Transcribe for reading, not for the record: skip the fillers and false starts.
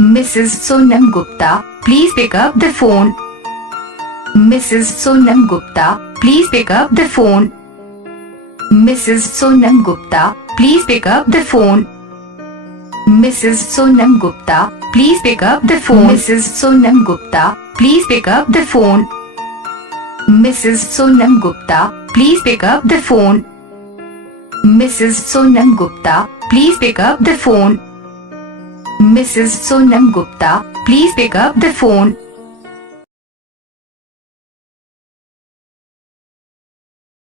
Mrs. Sonam Gupta, please pick up the phone. Mrs. Sonam Gupta, please pick up the phone. Mrs. Sonam Gupta, please pick up the phone. Mrs. Sonam Gupta, please pick up the phone. Mrs. Sonam Gupta, please pick up the phone. Mrs. Sonam Gupta, please pick up the phone. Mrs. Sonam Gupta, please pick up the phone. Mrs. Sonam Gupta, please pick up the phone.